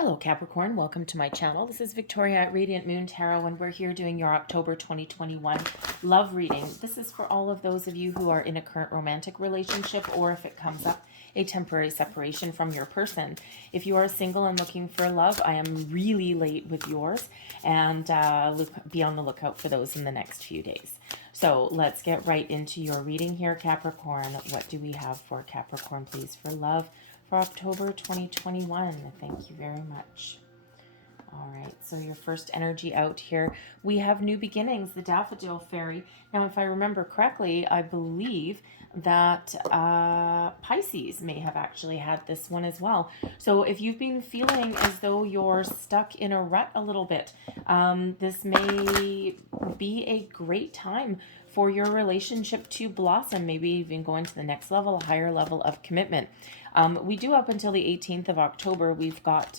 Hello Capricorn, welcome to my channel. This is Victoria at Radiant Moon Tarot, and we're here doing your October 2021 love reading. This is for all of those of you who are in a current romantic relationship, or if it comes up, a temporary separation from your person. If you are single and looking for love, I am really late with yours, and be on the lookout for those in the next few days. So let's get right into your reading here, Capricorn. What do we have for Capricorn, please, for love for October 2021? Thank you very much. All right, so your first energy out here, we have new beginnings, the Daffodil Fairy. Now, if I remember correctly, I believe that Pisces may have actually had this one as well. So if you've been feeling as though you're stuck in a rut a little bit, this may be a great time for your relationship to blossom, maybe even going to the next level, a higher level of commitment. We do up until the 18th of October. We've got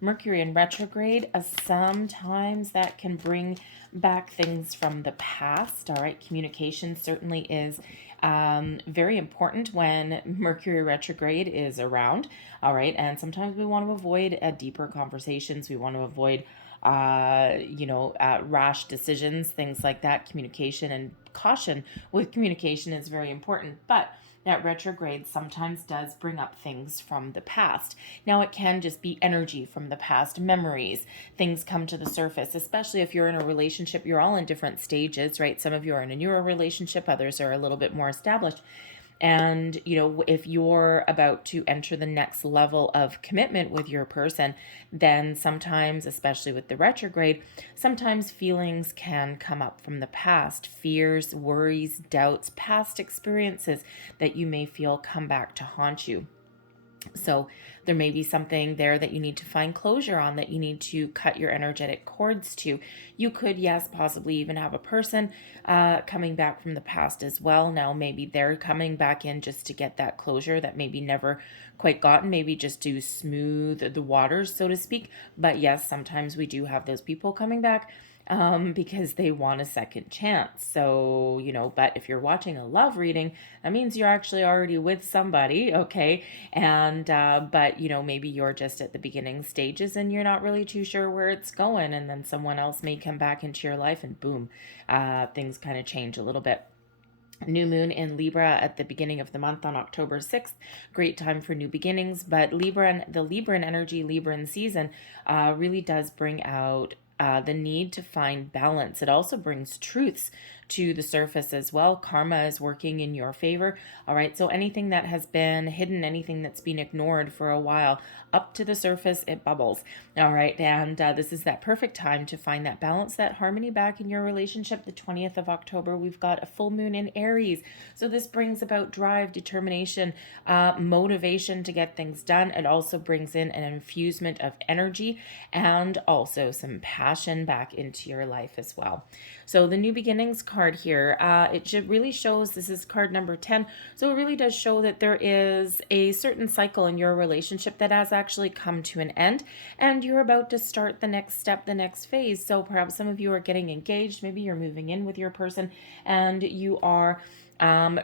Mercury in retrograde. Sometimes that can bring back things from the past. All right, communication certainly is very important when Mercury retrograde is around. All right, and sometimes we want to avoid deeper conversations. We want to avoid rash decisions, things like that. Communication and caution with communication is very important, but that retrograde sometimes does bring up things from the past. Now, it can just be energy from the past, memories, things come to the surface, especially if you're in a relationship. You're all in different stages, right? Some of you are in a newer relationship, others are a little bit more established. And, if you're about to enter the next level of commitment with your person, then sometimes, especially with the retrograde, sometimes feelings can come up from the past, fears, worries, doubts, past experiences that you may feel come back to haunt you. So there may be something there that you need to find closure on, that you need to cut your energetic cords to. You could, yes, possibly even have a person coming back from the past as well. Now, maybe they're coming back in just to get that closure that maybe never quite gotten, maybe just to smooth the waters, so to speak. But yes, sometimes we do have those people coming back because they want a second chance. So, but if you're watching a love reading, that means you're actually already with somebody, okay? And, but, maybe you're just at the beginning stages and you're not really too sure where it's going. And then someone else may come back into your life and boom, things kind of change a little bit. New moon in Libra at the beginning of the month on October 6th. Great time for new beginnings, but the Libran energy, Libran season really does bring out the need to find balance. It also brings truths to the surface as well. Karma is working in your favor. All right, so anything that has been hidden, anything that's been ignored for a while, up to the surface, it bubbles. All right, and this is that perfect time to find that balance, that harmony back in your relationship. The 20th of October, we've got a full moon in Aries. So this brings about drive, determination, motivation to get things done. It also brings in an infusement of energy and also some passion back into your life as well. So the new beginnings card here, really shows, this is card number 10. So it really does show that there is a certain cycle in your relationship that has actually come to an end, and you're about to start the next step, the next phase. So perhaps some of you are getting engaged, maybe you're moving in with your person, and you are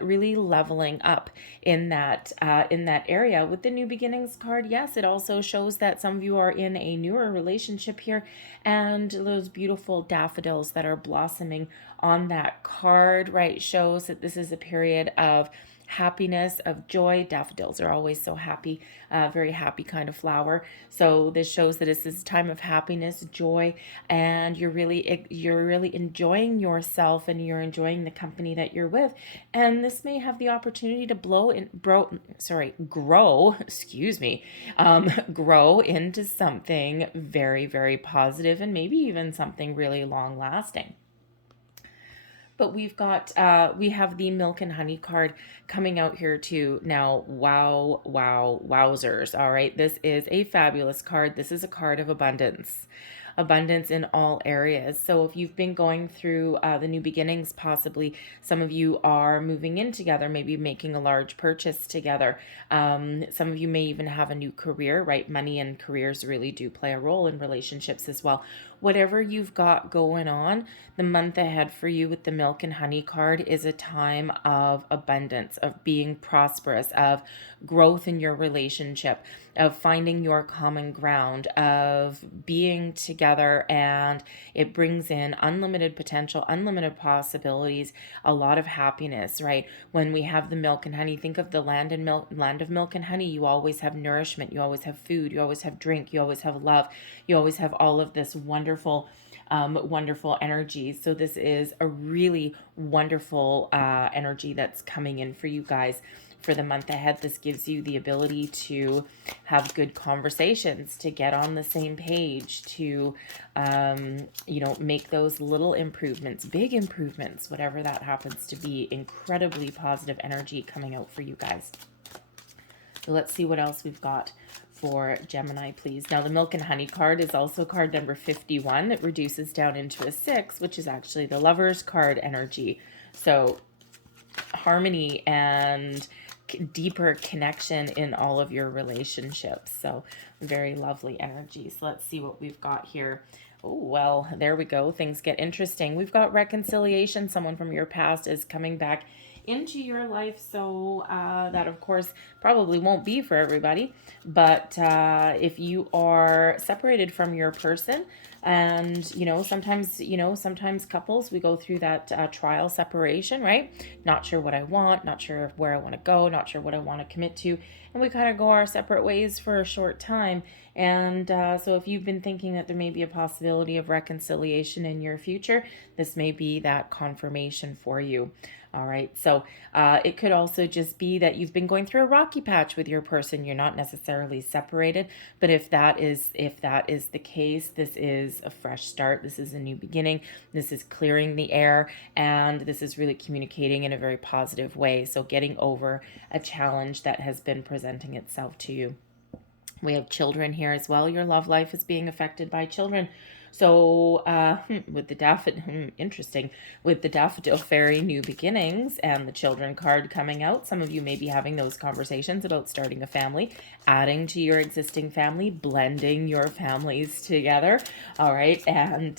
really leveling up in that area. With the new beginnings card, yes, it also shows that some of you are in a newer relationship here, and those beautiful daffodils that are blossoming on that card, right, shows that this is a period of happiness, of joy. Daffodils are always so happy, very happy kind of flower. So this shows that this is a time of happiness, joy, and you're really enjoying yourself, and you're enjoying the company that you're with. And this may have the opportunity to grow, grow into something very, very positive, and maybe even something really long lasting. But we have the milk and honey card coming out here too. Now, wowzers. All right. This is a fabulous card. This is a card of abundance in all areas. So if you've been going through the new beginnings, possibly some of you are moving in together, maybe making a large purchase together. Some of you may even have a new career, right? Money and careers really do play a role in relationships as well. Whatever you've got going on, the month ahead for you with the milk and honey card is a time of abundance, of being prosperous, of growth in your relationship. of finding your common ground, of being together, and it brings in unlimited potential, unlimited possibilities, a lot of happiness, right? When we have the milk and honey, think of the land of milk and honey. You always have nourishment, you always have food, you always have drink, you always have love, you always have all of this wonderful energy. So this is a really wonderful energy that's coming in for you guys for the month ahead. This gives you the ability to have good conversations, to get on the same page, to, make those little improvements, big improvements, whatever that happens to be. Incredibly positive energy coming out for you guys. So let's see what else we've got for Gemini, please. Now, the Milk and Honey card is also card number 51. It reduces down into a 6, which is actually the Lover's card energy. So harmony and deeper connection in all of your relationships. So very lovely energy. So let's see what we've got here. Oh, well, there we go. Things get interesting. We've got reconciliation. Someone from your past is coming back into your life. So that, of course, probably won't be for everybody. But if you are separated from your person, and, sometimes couples, we go through that trial separation, right? Not sure what I want, not sure where I want to go, not sure what I want to commit to. And we kind of go our separate ways for a short time. And so if you've been thinking that there may be a possibility of reconciliation in your future, this may be that confirmation for you. All right. So it could also just be that you've been going through a rocky patch with your person. You're not necessarily separated, but if that is the case, this is a fresh start. This is a new beginning. This is clearing the air, and this is really communicating in a very positive way. So getting over a challenge that has been presenting itself to you. We have children here as well. Your love life is being affected by children. So with the daffodil fairy, new beginnings, and the children card coming out, some of you may be having those conversations about starting a family, adding to your existing family, blending your families together. All right. And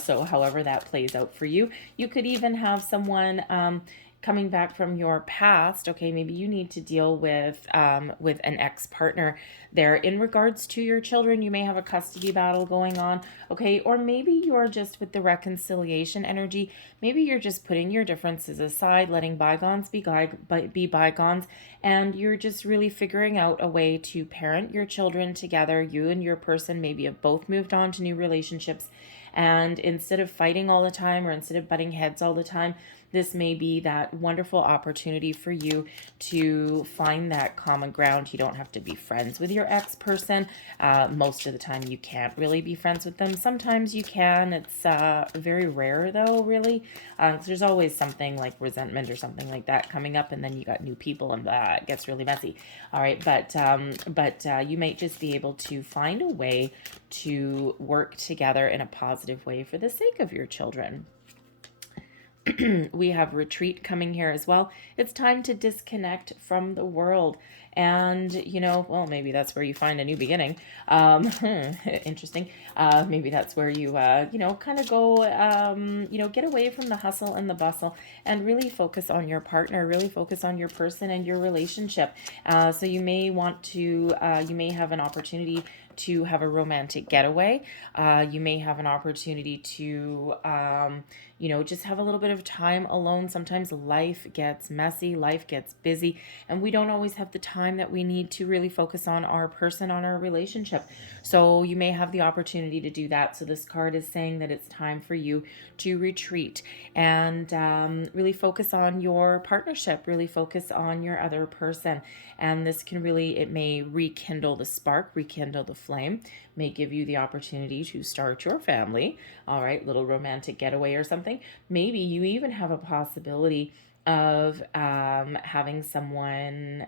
so however that plays out for you, you could even have someone coming back from your past. Okay, maybe you need to deal with an ex-partner there. In regards to your children, you may have a custody battle going on. Okay, or maybe you're just with the reconciliation energy. Maybe you're just putting your differences aside, letting bygones be bygones, and you're just really figuring out a way to parent your children together. You and your person maybe have both moved on to new relationships, and instead of fighting all the time, or instead of butting heads all the time, this may be that wonderful opportunity for you to find that common ground. You don't have to be friends with your ex-person. Most of the time you can't really be friends with them. Sometimes you can. It's very rare though, really. There's always something like resentment or something like that coming up, and then you got new people, and it gets really messy. All right, but you might just be able to find a way to work together in a positive way for the sake of your children. We have retreat coming here as well. It's time to disconnect from the world. And, well, maybe that's where you find a new beginning. Interesting. Maybe that's where you, kind of go, get away from the hustle and the bustle and really focus on your partner, really focus on your person and your relationship. So you may want to, you may have an opportunity to have a romantic getaway. You may have an opportunity to, just have a little bit of time alone. Sometimes life gets messy, life gets busy, and we don't always have the time that we need to really focus on our person, on our relationship. So you may have the opportunity to do that. So this card is saying that it's time for you to retreat and really focus on your partnership, really focus on your other person. And this can really, it may rekindle the spark, rekindle the flame, may give you the opportunity to start your family. All right, little romantic getaway or something. Maybe you even have a possibility of having someone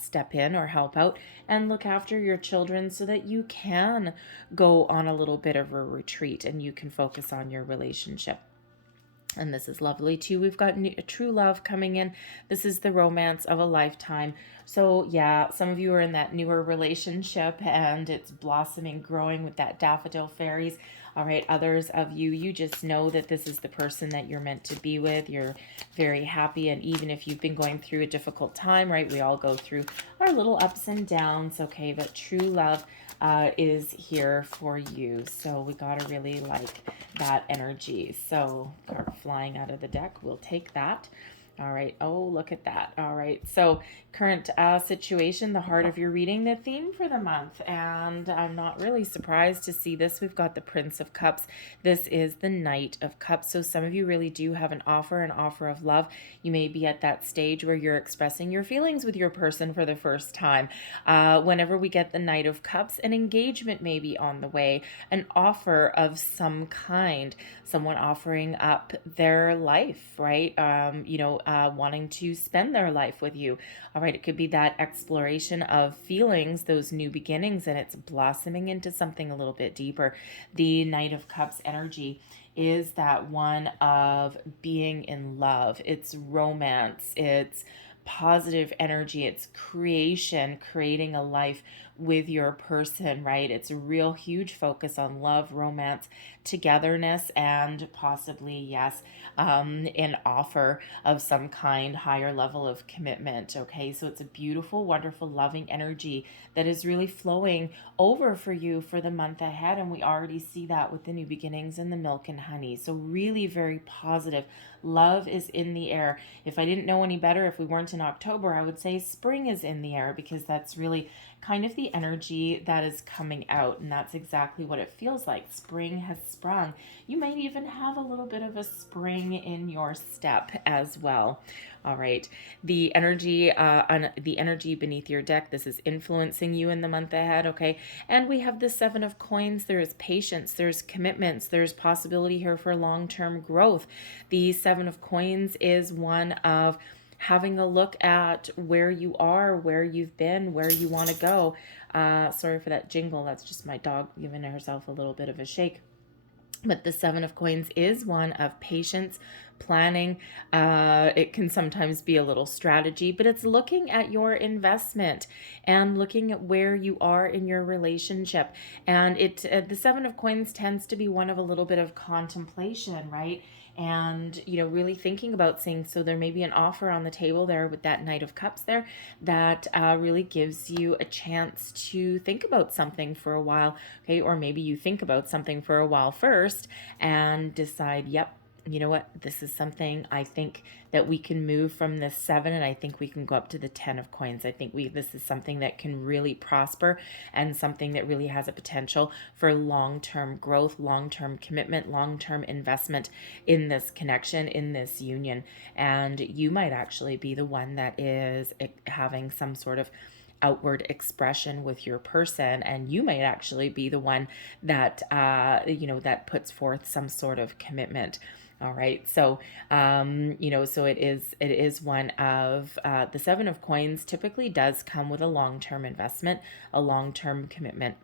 step in or help out and look after your children so that you can go on a little bit of a retreat and you can focus on your relationship. And this is lovely too. We've got true love coming in. This is the romance of a lifetime. So yeah, some of you are in that newer relationship and it's blossoming, growing with that daffodil fairies. All right, others of you, you just know that this is the person that you're meant to be with. You're very happy. And even if you've been going through a difficult time, right, we all go through our little ups and downs, okay, but true love is here for you. So we got to really like that energy. So card flying out of the deck, we'll take that. All right. Oh, look at that. All right. So current situation, the heart of your reading, the theme for the month. And I'm not really surprised to see this. We've got the Prince of Cups. This is the Knight of Cups. So some of you really do have an offer of love. You may be at that stage where you're expressing your feelings with your person for the first time. Whenever we get the Knight of Cups, an engagement may be on the way, an offer of some kind, someone offering up their life, right? Wanting to spend their life with you. All right, it could be that exploration of feelings, those new beginnings, and it's blossoming into something a little bit deeper. The Knight of Cups energy is that one of being in love. It's romance. It's positive energy. It's creation, creating a life with your person, right? It's a real huge focus on love, romance, togetherness, and possibly, yes, an offer of some kind, higher level of commitment. Okay, so it's a beautiful, wonderful, loving energy that is really flowing over for you for the month ahead. And we already see that with the new beginnings and the milk and honey. So really very positive. Love is in the air. If I didn't know any better, if we weren't in October, I would say spring is in the air, because that's really kind of the energy that is coming out. And that's exactly what it feels like. Spring has sprung. You might even have a little bit of a spring in your step as well. All right. The energy beneath your deck, this is influencing you in the month ahead, okay? And we have the Seven of Coins. There's patience, there's commitments, there's possibility here for long-term growth. The Seven of Coins is one of having a look at where you are, where you've been, where you want to go. Sorry for that jingle. That's just my dog giving herself a little bit of a shake. But the Seven of Coins is one of patience, planning. It can sometimes be a little strategy, but it's looking at your investment and looking at where you are in your relationship. And the Seven of Coins tends to be one of a little bit of contemplation, right? And, really thinking about things. So there may be an offer on the table there with that Knight of Cups there that really gives you a chance to think about something for a while, okay? Or maybe you think about something for a while first and decide, yep, you know what, this is something I think that we can move from this 7, and I think we can go up to the 10 of coins. I think this is something that can really prosper and something that really has a potential for long-term growth, long-term commitment, long-term investment in this connection, in this union. And you might actually be the one that is having some sort of outward expression with your person, and you might actually be the one that that puts forth some sort of commitment. All right, so so it is one of the Seven of Coins typically does come with a long-term investment, a long-term commitment.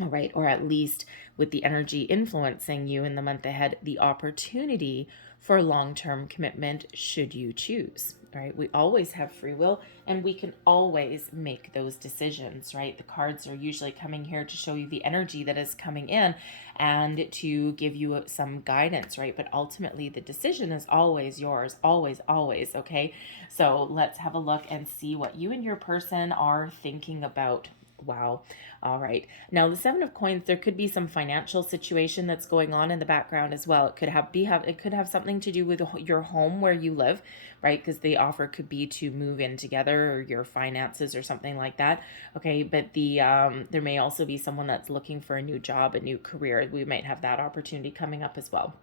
All right, or at least with the energy influencing you in the month ahead, the opportunity for long-term commitment should you choose. Right? We always have free will, and we can always make those decisions, right? The cards are usually coming here to show you the energy that is coming in and to give you some guidance, right? But ultimately, the decision is always yours, always, always, okay? So let's have a look and see what you and your person are thinking about. Wow. All right. Now, the Seven of Coins, there could be some financial situation that's going on in the background as well. It could have something to do with your home where you live, right? Because the offer could be to move in together, or your finances or something like that. Okay, but there may also be someone that's looking for a new job, a new career. We might have that opportunity coming up as well.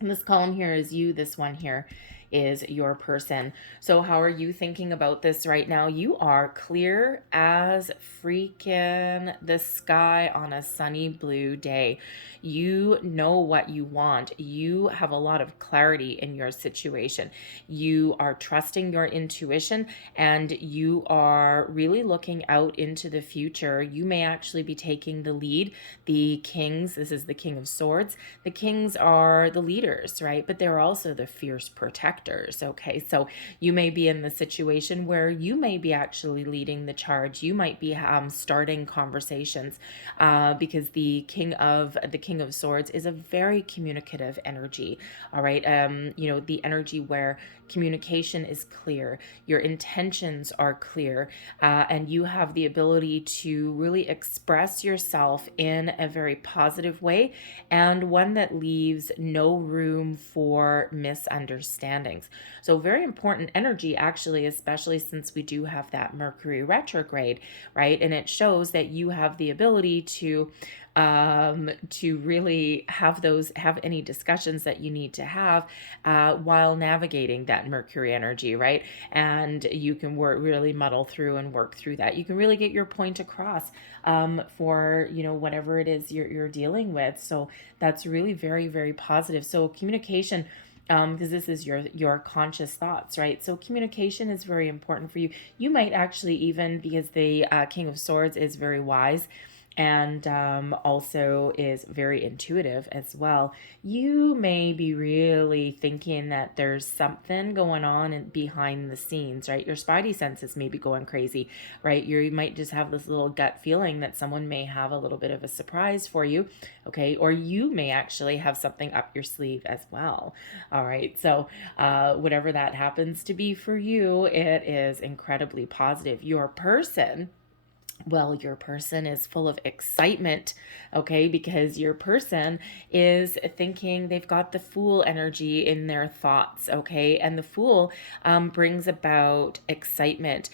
And this column here is you, this one here is your person. So how are you thinking about this right now? You are clear as freaking the sky on a sunny blue day. You know what you want. You have a lot of clarity in your situation. You are trusting your intuition, and you are really looking out into the future. You may actually be taking the lead. The kings, this is the King of Swords. The kings are the leaders, right? But they're also the fierce protectors, okay? So you may be in the situation where you may be actually leading the charge. You might be starting conversations because the King of Swords is a very communicative energy, all right? The energy where communication is clear, your intentions are clear, and you have the ability to really express yourself in a very positive way, and one that leaves no room for misunderstandings. So very important energy, actually, especially since we do have that Mercury retrograde, right? And it shows that you have the ability to really have any discussions that you need to have while navigating that Mercury energy, right? And you can really muddle through and work through that. You can really get your point across for whatever it is you're dealing with. So that's really very, very positive. So communication, because this is your conscious thoughts, right? So communication is very important for you. You might actually, even because the King of Swords is very wise and also is very intuitive as well, you may be really thinking that there's something going on behind the scenes, right? Your spidey senses may be going crazy, right? You might just have this little gut feeling that someone may have a little bit of a surprise for you, okay? Or you may actually have something up your sleeve as well, all right? So whatever that happens to be for you, it is incredibly positive. Your person is full of excitement, okay? Because your person is thinking, they've got the Fool energy in their thoughts, okay? And the Fool brings about excitement,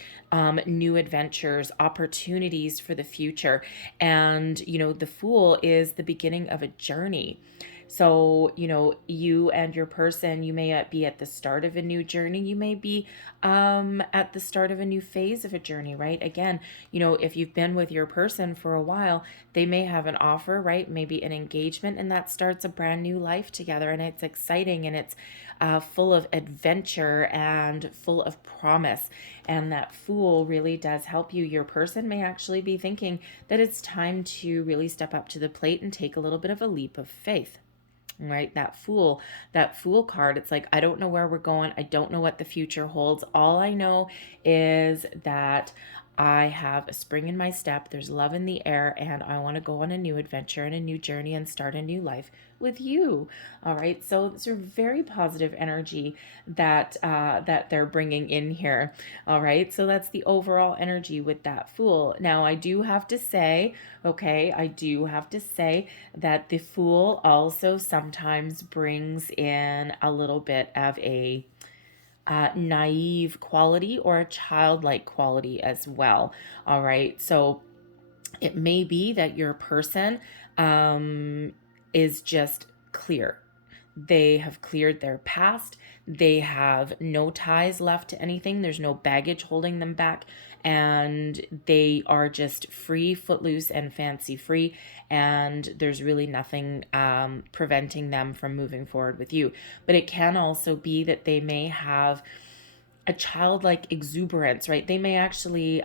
new adventures, opportunities for the future. And, the Fool is the beginning of a journey. So, you and your person, you may be at the start of a new journey. You may be at the start of a new phase of a journey, right? Again, if you've been with your person for a while, they may have an offer, right? Maybe an engagement, and that starts a brand new life together. And it's exciting, and it's full of adventure and full of promise. And that Fool really does help you. Your person may actually be thinking that it's time to really step up to the plate and take a little bit of a leap of faith. Right? That Fool card, it's like, I don't know where we're going. I don't know what the future holds. All I know is that I have a spring in my step. There's love in the air, and I want to go on a new adventure and a new journey and start a new life with you. All right. So it's a very positive energy that they're bringing in here. All right. So that's the overall energy with that Fool. Now, I do have to say that the Fool also sometimes brings in a little bit of a naive quality or a childlike quality as well. All right. So it may be that your person is just clear. They have cleared their past. They have no ties left to anything. There's no baggage holding them back. And they are just free, footloose, and fancy free. And there's really nothing preventing them from moving forward with you. But it can also be that they may have a childlike exuberance, right? They may actually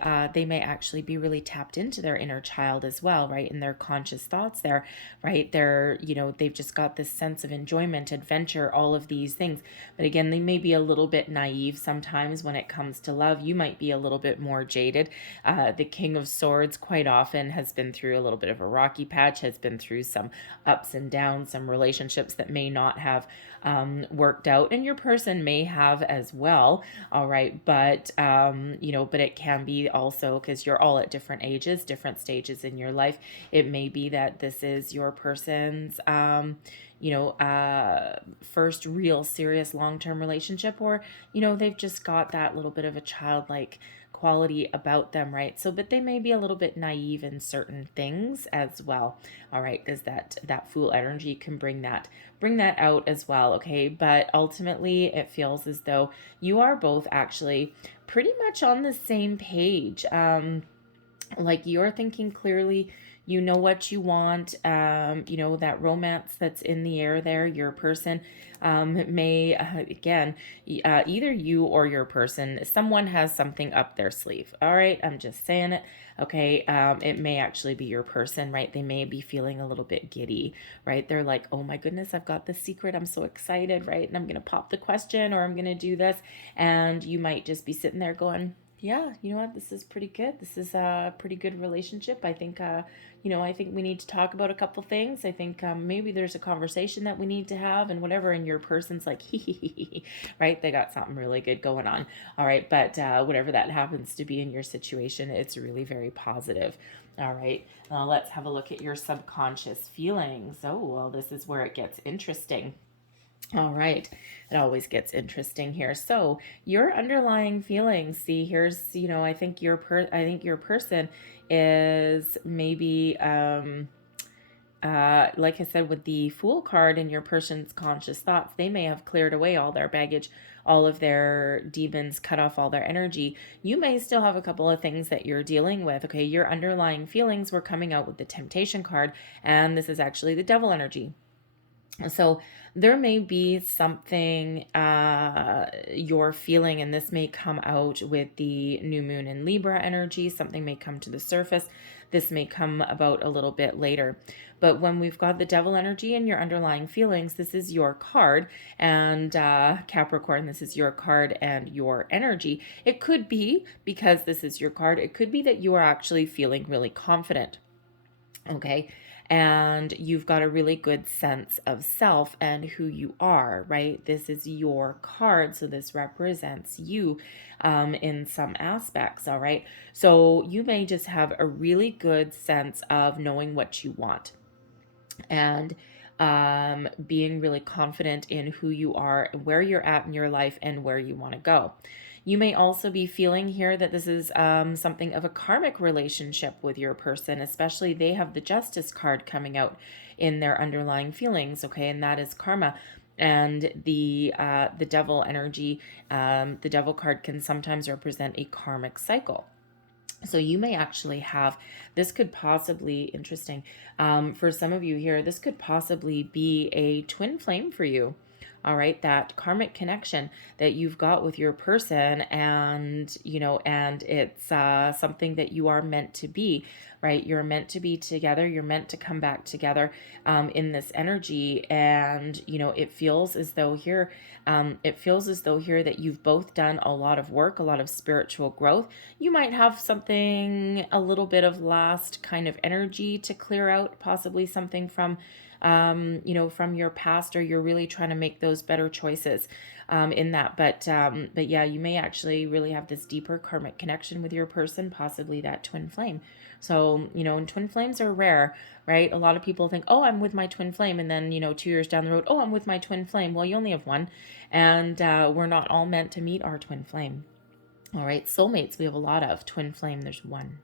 be really tapped into their inner child as well, right? In their conscious thoughts there, right? They've just got this sense of enjoyment, adventure, all of these things. But again, they may be a little bit naive sometimes when it comes to love. You might be a little bit more jaded. The King of Swords quite often has been through a little bit of a rocky patch, has been through some ups and downs, some relationships that may not have worked out, and your person may have as well. All right. But it can be also, because you're all at different ages, different stages in your life. It may be that this is your person's, first real serious long-term relationship, or, they've just got that little bit of a childlike quality about them, right? So, but they may be a little bit naive in certain things as well. All right, because that Fool energy can bring that out as well. Okay, but ultimately, it feels as though you are both actually pretty much on the same page. Like you're thinking clearly, you know what you want, you know, that romance that's in the air there. Your person may, again, either you or your person, someone has something up their sleeve. All right, I'm just saying it. Okay, it may actually be your person, right? They may be feeling a little bit giddy, right? They're like, oh my goodness, I've got the secret. I'm so excited, right? And I'm going to pop the question, or I'm going to do this. And you might just be sitting there going, yeah, you know what? This is pretty good. This is a pretty good relationship. I think, you know, I think we need to talk about a couple things. I think maybe there's a conversation that we need to have and whatever. And your person's like, right? They got something really good going on. All right. But whatever that happens to be in your situation, it's really very positive. All right. Let's have a look at your subconscious feelings. Oh, well, this is where it gets interesting. All right. It always gets interesting here. So your underlying feelings, see, here's, you know, I think your person is maybe, like I said, with the Fool card and your person's conscious thoughts, they may have cleared away all their baggage, all of their demons, cut off all their energy. You may still have a couple of things that you're dealing with. Okay. Your underlying feelings were coming out with the Temptation card, and this is actually the Devil energy. So there may be something you're feeling, and this may come out with the new moon in Libra energy. Something may come to the surface. This may come about a little bit later. But when we've got the Devil energy and your underlying feelings, this is your card. And Capricorn, this is your card and your energy. It could be, because this is your card, it could be that you are actually feeling really confident. Okay. And you've got a really good sense of self and who you are, right? This is your card, so this represents you in some aspects, all right? So you may just have a really good sense of knowing what you want and being really confident in who you are, where you're at in your life, and where you want to go. You may also be feeling here that this is something of a karmic relationship with your person, especially they have the Justice card coming out in their underlying feelings, okay, and that is karma. And the Devil energy, the Devil card can sometimes represent a karmic cycle. So you may actually have, this could possibly, interesting, for some of you here, this could possibly be a twin flame for you. All right, that karmic connection that you've got with your person, and, you know, and it's something that you are meant to be, right? You're meant to be together. You're meant to come back together in this energy. And, you know, it feels as though here, that you've both done a lot of work, a lot of spiritual growth. You might have something, a little bit of last kind of energy to clear out, possibly something from you know, from your past, or you're really trying to make those better choices in that. But yeah, you may actually really have this deeper karmic connection with your person, possibly that twin flame. So, you know, and twin flames are rare, right? A lot of people think, oh, I'm with my twin flame. And then, you know, 2 years down the road, oh, I'm with my twin flame. Well, you only have one. And we're not all meant to meet our twin flame. All right. Soulmates, we have a lot of. Twin flame, there's one.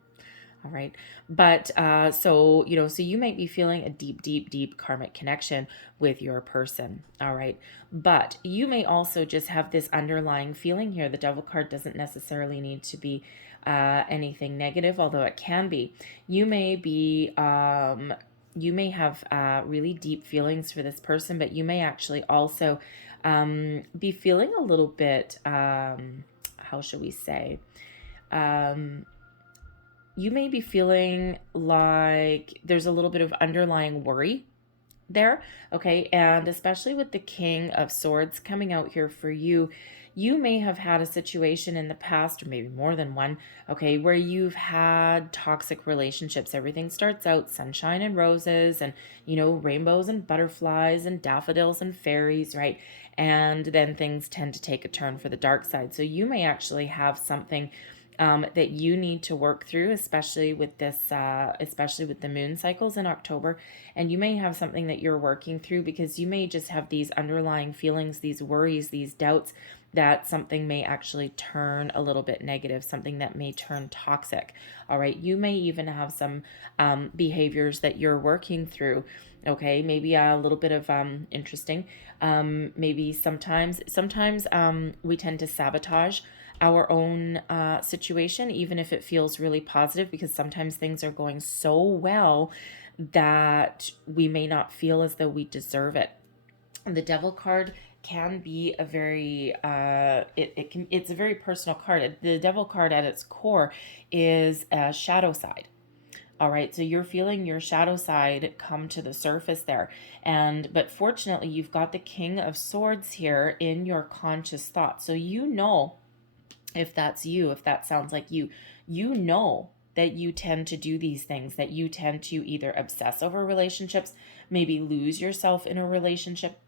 All right. But so, you know, so you might be feeling a deep, deep, deep karmic connection with your person. All right. But you may also just have this underlying feeling here. The Devil card doesn't necessarily need to be anything negative, although it can be. You may be, you may have really deep feelings for this person, but you may actually also be feeling a little bit, how should we say, you may be feeling like there's a little bit of underlying worry there, okay? And especially with the King of Swords coming out here for you, you may have had a situation in the past, or maybe more than one, okay, where you've had toxic relationships. Everything starts out sunshine and roses and, you know, rainbows and butterflies and daffodils and fairies, right? And then things tend to take a turn for the dark side. So you may actually have something that you need to work through, especially with this, especially with the moon cycles in October. And you may have something that you're working through because you may just have these underlying feelings, these worries, these doubts that something may actually turn a little bit negative, something that may turn toxic. All right. You may even have some behaviors that you're working through. Okay. Maybe a little bit of interesting. Maybe sometimes we tend to sabotage our own situation, even if it feels really positive, because sometimes things are going so well that we may not feel as though we deserve it. The devil card can be a very it's a very personal card. The devil card at its core is a shadow side. All right, so you're feeling your shadow side come to the surface there. But fortunately, you've got the King of Swords here in your conscious thought. So you know, if that's you, if that sounds like you know that you tend to do these things, that you tend to either obsess over relationships, maybe lose yourself in a relationship.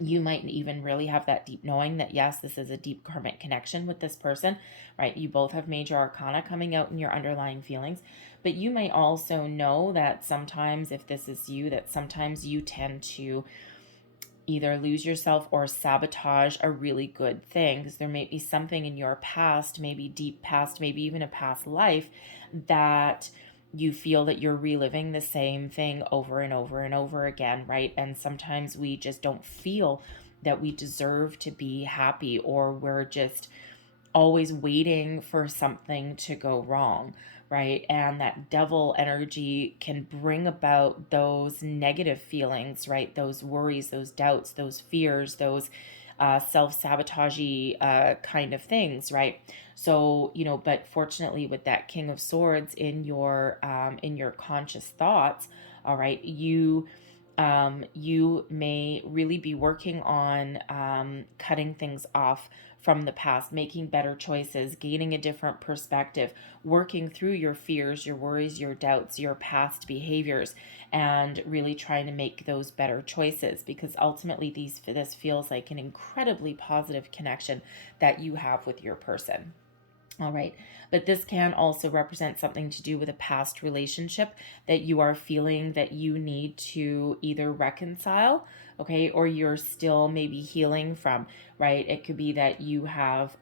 You might even really have that deep knowing that, yes, this is a deep karmic connection with this person, right? You both have major arcana coming out in your underlying feelings. But you may also know that sometimes, if this is you, that sometimes you tend to either lose yourself or sabotage a really good thing, because there may be something in your past, maybe deep past, maybe even a past life, that you feel that you're reliving the same thing over and over and over again, right? And sometimes we just don't feel that we deserve to be happy, or we're just always waiting for something to go wrong, right? And that devil energy can bring about those negative feelings, right? Those worries, those doubts, those fears, those self-sabotagey kind of things, right? So, but fortunately, with that King of Swords in your conscious thoughts, all right, you may really be working on cutting things off from the past, making better choices, gaining a different perspective, working through your fears, your worries, your doubts, your past behaviors, and really trying to make those better choices, because ultimately this feels like an incredibly positive connection that you have with your person. All right. But this can also represent something to do with a past relationship that you are feeling that you need to either reconcile, okay, or you're still maybe healing from, right? It could be that you have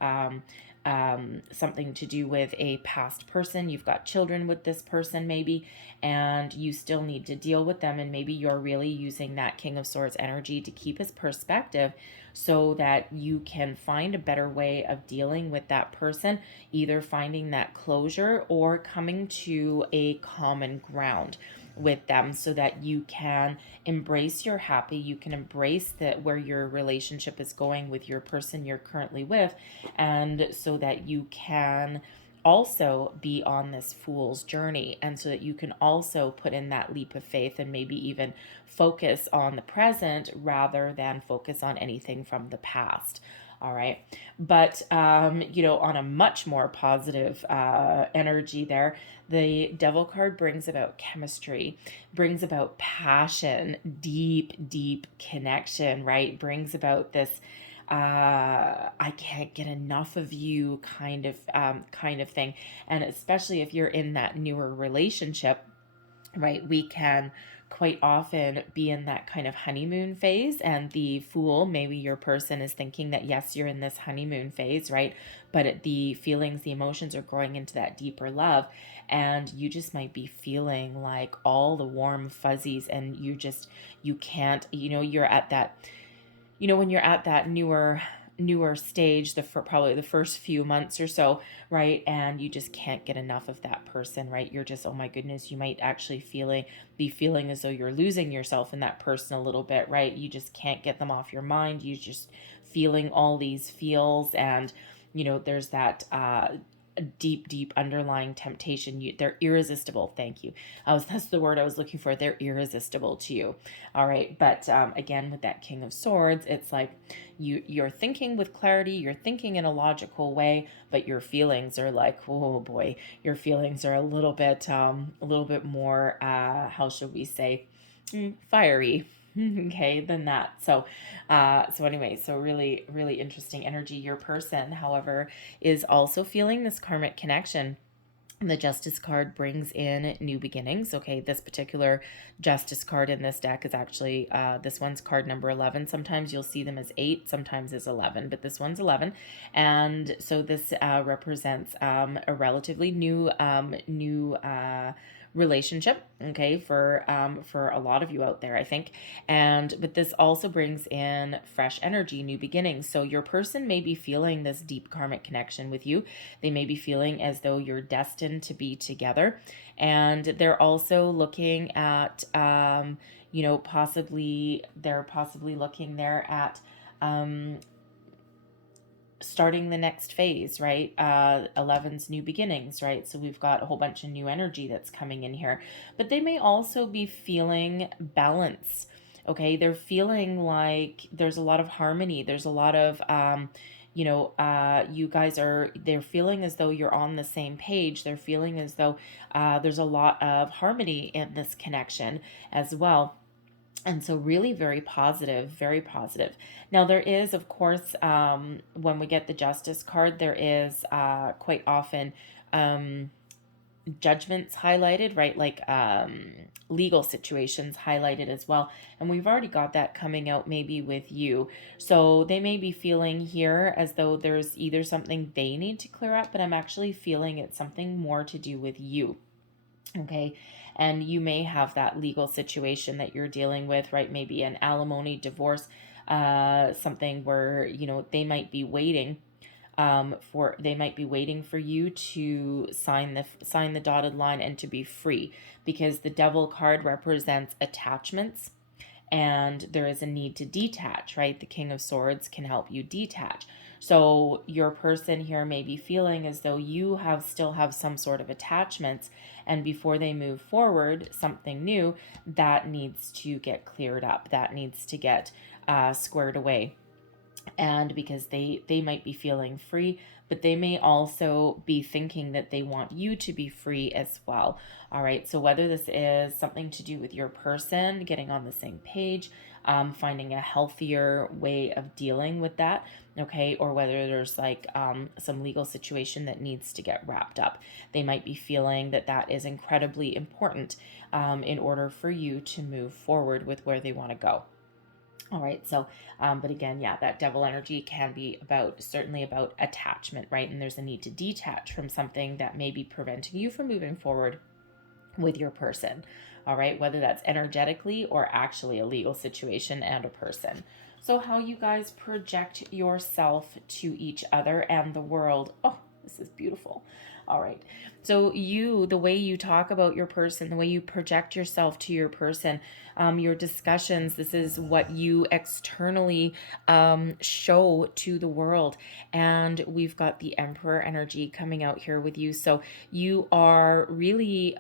something to do with a past person. You've got children with this person, maybe, and you still need to deal with them. And maybe you're really using that King of Swords energy to keep his perspective, so that you can find a better way of dealing with that person, either finding that closure or coming to a common ground with them, so that you can embrace your happy, you can embrace that where your relationship is going with your person you're currently with, and so that you can also be on this fool's journey, and so that you can also put in that leap of faith and maybe even focus on the present rather than focus on anything from the past. All right. But, on a much more positive energy there, the devil card brings about chemistry, brings about passion, deep, deep connection, right? Brings about this I can't get enough of you kind of thing. And especially if you're in that newer relationship, right, we can quite often be in that kind of honeymoon phase, and the fool, maybe your person, is thinking that yes, you're in this honeymoon phase, right? But the feelings, the emotions are growing into that deeper love, and you just might be feeling like all the warm fuzzies, and you can't, you're at that, when you're at that newer stage, probably the first few months or so, right? And you just can't get enough of that person, right? You're just, oh my goodness, you might actually be feeling as though you're losing yourself in that person a little bit, right? You just can't get them off your mind. You just feeling all these feels, and there's that deep, deep underlying temptation. They're irresistible. Thank you. That's the word I was looking for. They're irresistible to you. All right. But again, with that King of Swords, it's like you're thinking with clarity, you're thinking in a logical way, but your feelings are like, oh boy, your feelings are a little bit more, how should we say, fiery. Okay, than that. So anyway, so really, really interesting energy. Your person, however, is also feeling this karmic connection The Justice card brings in new beginnings. Okay, this particular Justice card in this deck is actually, this one's card number 11. Sometimes you'll see them as 8, sometimes as 11, but this one's 11. And so this represents a relatively new relationship, okay, for a lot of you out there, I think. But this also brings in fresh energy, new beginnings. So your person may be feeling this deep karmic connection with you. They may be feeling as though you're destined to be together, and they're also looking at they're possibly looking there at starting the next phase, right? 11's new beginnings, right? So we've got a whole bunch of new energy that's coming in here. But they may also be feeling balance, okay? They're feeling like there's a lot of harmony. There's a lot of, you guys they're feeling as though you're on the same page. They're feeling as though there's a lot of harmony in this connection as well. And so really very positive, very positive. Now there is, of course, when we get the Justice card, there is quite often judgments highlighted, right? Like legal situations highlighted as well. And we've already got that coming out maybe with you. So they may be feeling here as though there's either something they need to clear up, but I'm actually feeling it's something more to do with you. Okay. And you may have that legal situation that you're dealing with, right? Maybe an alimony, divorce, something where, they might be waiting for you to sign the dotted line and to be free, because the Devil card represents attachments, and there is a need to detach, right? The King of Swords can help you detach. So your person here may be feeling as though you still have some sort of attachments, and before they move forward, something new that needs to get cleared up, that needs to get squared away. And because they might be feeling free, but they may also be thinking that they want you to be free as well. All right, so whether this is something to do with your person getting on the same page, finding a healthier way of dealing with that, okay, or whether there's like some legal situation that needs to get wrapped up, they might be feeling that that is incredibly important in order for you to move forward with where they want to go. All right, so, but again, yeah, that Devil energy can be certainly about attachment, right? And there's a need to detach from something that may be preventing you from moving forward with your person. All right, whether that's energetically or actually a legal situation and a person. So how you guys project yourself to each other and the world. Oh, this is beautiful. All right. So the way you talk about your person, the way you project yourself to your person, your discussions, this is what you externally show to the world. And we've got the Emperor energy coming out here with you. So you are really,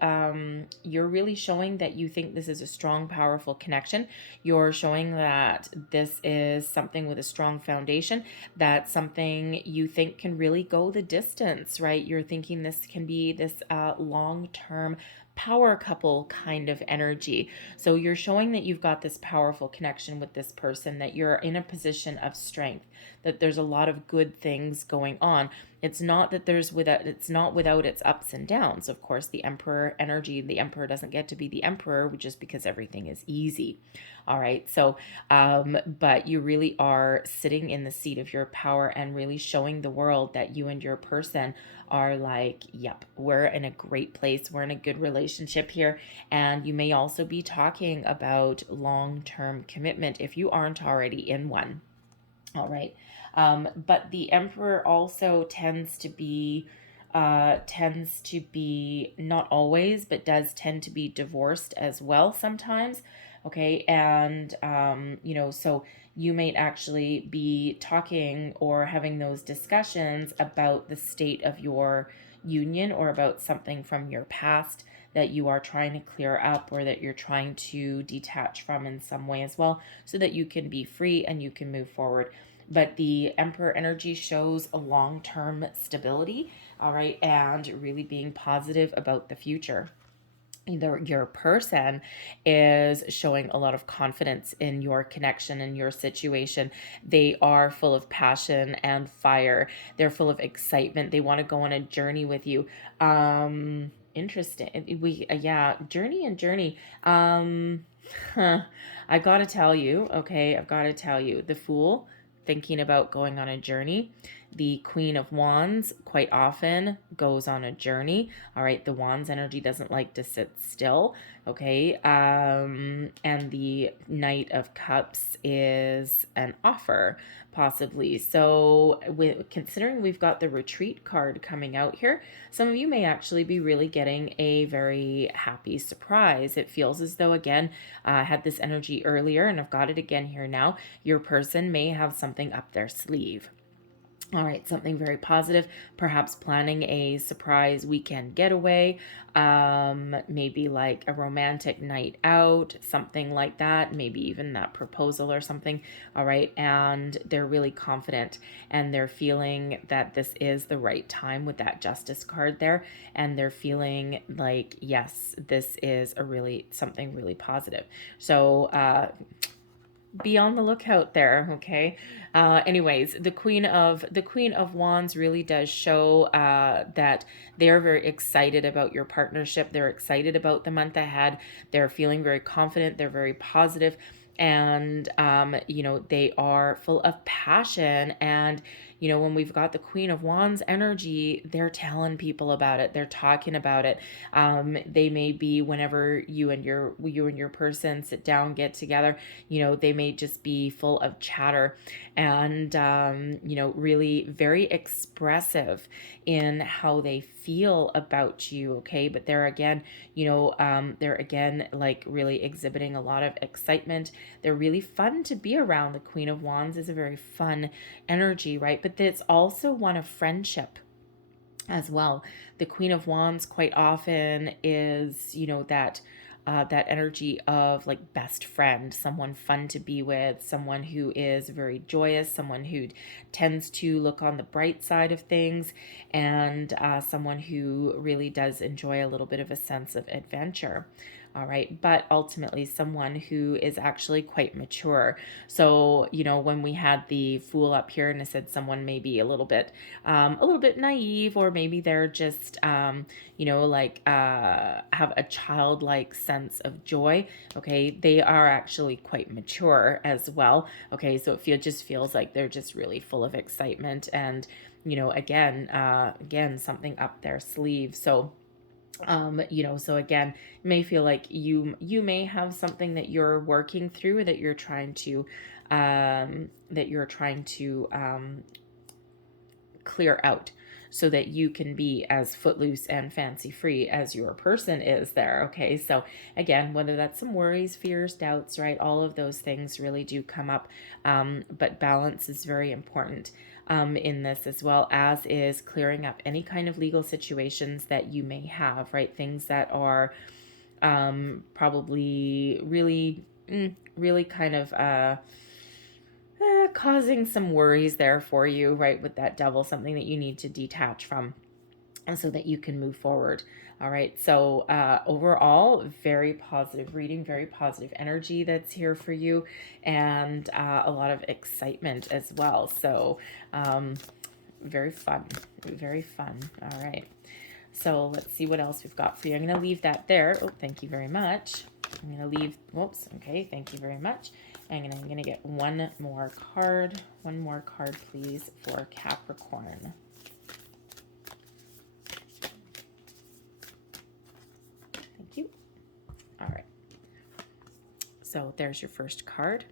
you're really showing that you think this is a strong, powerful connection. You're showing that this is something with a strong foundation, that's something you think can really go the distance, right? You're thinking this can be this long-term power couple kind of energy. So you're showing that you've got this powerful connection with this person, that you're in a position of strength, that there's a lot of good things going on. It's not that it's not without its ups and downs. Of course, the Emperor energy, the Emperor doesn't get to be the Emperor just because everything is easy. All right. So, but you really are sitting in the seat of your power and really showing the world that you and your person are like, yep, we're in a great place. We're in a good relationship here. And you may also be talking about long-term commitment if you aren't already in one. All right. But the Emperor also tends to be not always, but does tend to be divorced as well sometimes. Okay. And, so you might actually be talking or having those discussions about the state of your union, or about something from your past that you are trying to clear up, or that you're trying to detach from in some way as well, so that you can be free and you can move forward. But the Emperor energy shows a long-term stability, all right, and really being positive about the future. either your person is showing a lot of confidence in your connection and your situation. They are full of passion and fire. They're full of excitement. They want to go on a journey with you. Interesting. Yeah, journey. Um, I gotta tell you, okay, I've got to tell you, the Fool, thinking about going on a journey. The Queen of Wands quite often goes on a journey. All right, the Wands energy doesn't like to sit still. Okay, and the Knight of Cups is an offer, possibly. So, considering we've got the Retreat card coming out here, some of you may actually be really getting a very happy surprise. It feels as though, again, I had this energy earlier and I've got it again here now. Your person may have something up their sleeve. All right, something very positive, perhaps planning a surprise weekend getaway, maybe like a romantic night out, something like that, maybe even that proposal or something. All right, and they're really confident and they're feeling that this is the right time with that Justice card there, and they're feeling like, yes, this is something really positive. So, be on the lookout there, okay? Anyways, the Queen of Wands really does show that they're very excited about your partnership. They're excited about the month ahead. They're feeling very confident. They're very positive, and they are full of passion. And when we've got the Queen of Wands energy, they're telling people about it. They're talking about it. They may be, whenever you and your person sit down, get together, they may just be full of chatter and really very expressive in how they feel about you. Okay, but they're again like really exhibiting a lot of excitement. They're really fun to be around. The Queen of Wands is a very fun energy, right? But it's also one of friendship as well. The Queen of Wands quite often is, that energy of like best friend, someone fun to be with, someone who is very joyous, someone who tends to look on the bright side of things, and someone who really does enjoy a little bit of a sense of adventure. All right, but ultimately someone who is actually quite mature. So, when we had the Fool up here and I said someone may be a little bit naive, or maybe they're just, have a childlike sense of joy. Okay, they are actually quite mature as well. Okay, so it just feels like they're just really full of excitement and, again, something up their sleeve. So, so again, it may feel like you may have something that you're working through, that you're trying to clear out, so that you can be as footloose and fancy free as your person is there. Okay, so again, whether that's some worries, fears, doubts, right, all of those things really do come up, but balance is very important in this, as well as is clearing up any kind of legal situations that you may have, right? Things that are probably really kind of causing some worries there for you, right? With that Devil, something that you need to detach from, and so that you can move forward. All right, so overall, very positive reading, very positive energy that's here for you, and a lot of excitement as well. So very fun, very fun. All right, so let's see what else we've got for you. I'm going to leave that there. Oh, thank you very much. I'm going to leave, whoops, okay, thank you very much. And I'm going to get one more card, please, for Capricorn. Thank you. All right. So there's your first card.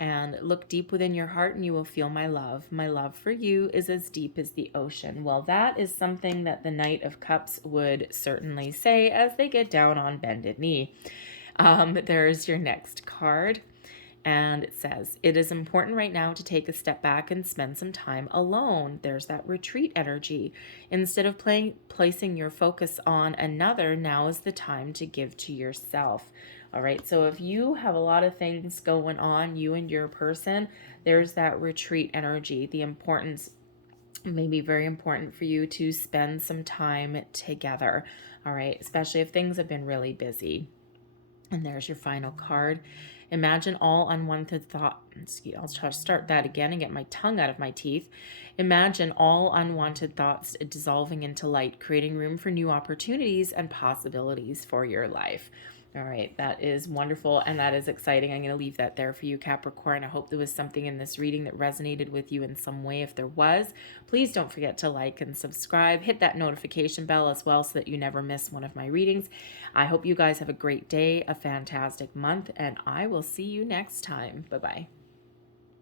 And look deep within your heart and you will feel my love. My love for you is as deep as the ocean. Well, that is something that the Knight of Cups would certainly say as they get down on bended knee. There's your next card. And it says, it is important right now to take a step back and spend some time alone. There's that retreat energy. Instead of placing your focus on another, now is the time to give to yourself. All right, so if you have a lot of things going on, you and your person, there's that retreat energy. The importance, it may be very important for you to spend some time together. All right, especially if things have been really busy. And there's your final card. Imagine all unwanted thought. I'll try to start that again and get my tongue out of my teeth. Imagine all unwanted thoughts dissolving into light, creating room for new opportunities and possibilities for your life. All right, that is wonderful and that is exciting. I'm going to leave that there for you, Capricorn. I hope there was something in this reading that resonated with you in some way. If there was, please don't forget to like and subscribe. Hit that notification bell as well so that you never miss one of my readings. I hope you guys have a great day, a fantastic month, and I will see you next time. Bye-bye.